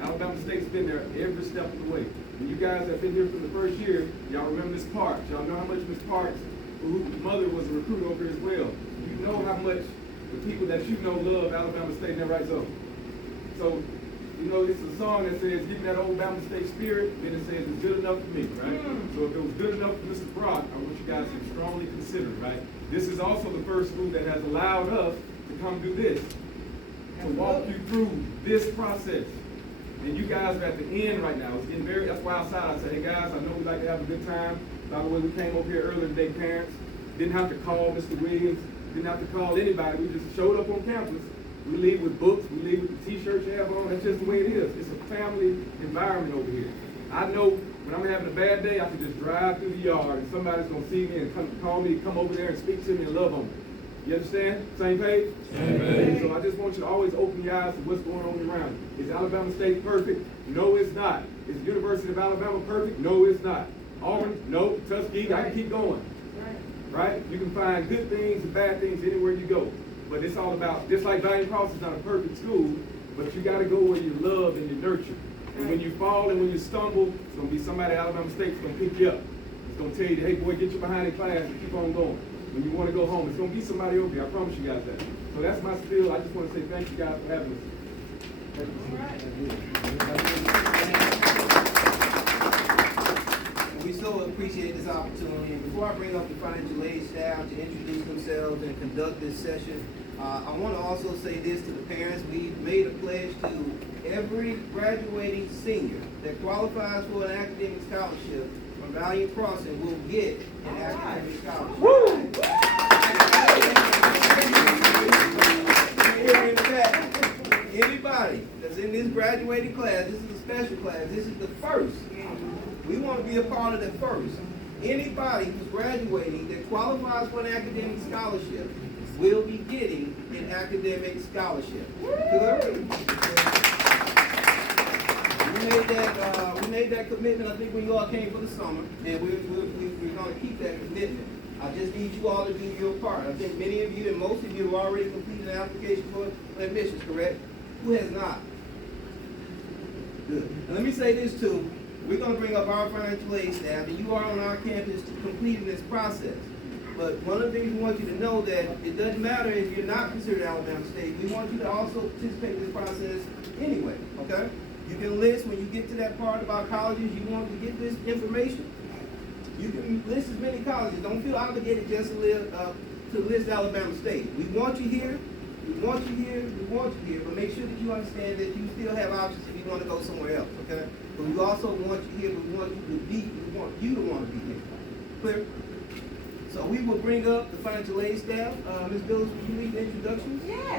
Alabama State's been there every step of the way. And you guys have been here from the first year. Y'all remember Miss Parks. Y'all know how much Miss Parks, whose mother was a recruiter over here as well. You know how much the people that you know love Alabama State in their right zone. So, you know, it's a song that says, give me that old Alabama State spirit, then it says, it's good enough for me, right? So if it was good enough for Mr. Brock, I want you guys to strongly consider, right? This is also the first school that has allowed us to come do this, to walk you through this process. And you guys are at the end right now. It's getting very, that's why outside I said, hey guys, I know we like to have a good time. By the way, we came over here earlier today, parents. Didn't have to call Mr. Williams, didn't have to call anybody. We just showed up on campus. We leave with books, we leave with the t-shirts you have on. That's just the way it is. It's a family environment over here. I know when I'm having a bad day, I can just drive through the yard and somebody's gonna see me and call me, come over there and speak to me and love on me. You understand? Same page? Same page. So I just want you to always open your eyes to what's going on around you. Is Alabama State perfect? No, it's not. Is the University of Alabama perfect? No, it's not. Auburn? No. Tuskegee? I can keep going. Right? You can find good things and bad things anywhere you go. But it's all about, just like Valiant is not a perfect school, but you got to go where you love and you nurture. And when you fall and when you stumble, it's going to be somebody at Alabama State that's going to pick you up. It's going to tell you, hey boy, get you behind in class and keep on going. When you want to go home, it's going to be somebody over here. I promise you guys that. So that's my spiel. I just want to say thank you guys for having us. We so appreciate this opportunity. And before I bring up the financial aid staff to introduce themselves and conduct this session, I want to also say this to the parents. We've made a pledge to every graduating senior that qualifies for an academic scholarship from Valiant Crossing will get an academic scholarship. Woo! Anybody that's in this graduating class, this is a special class, this is the first. We want to be a part of the first. Anybody who's graduating that qualifies for an academic scholarship will be getting an academic scholarship. Good. We made that commitment, I think, when you all came for the summer, and we're going to keep that commitment. I just need you all to do your part. I think many of you and most of you have already completed an application for admissions, correct? Who has not? Good. And let me say this too. We're going to bring up our financial aid staff, and you are on our campus to complete this process. But one of the things we want you to know that it doesn't matter if you're not considered Alabama State. We want you to also participate in this process anyway, okay? You can list when you get to that part about colleges you want to get this information. You can list as many colleges. Don't feel obligated just to list Alabama State. We want you here. We want you here. We want you here. But make sure that you understand that you still have options if you want to go somewhere else, okay? But we also want you here. We want you to be. We want you to want to be here. Clear? So we will bring up the financial aid staff. Ms. Billis, will you lead the introductions? Yes.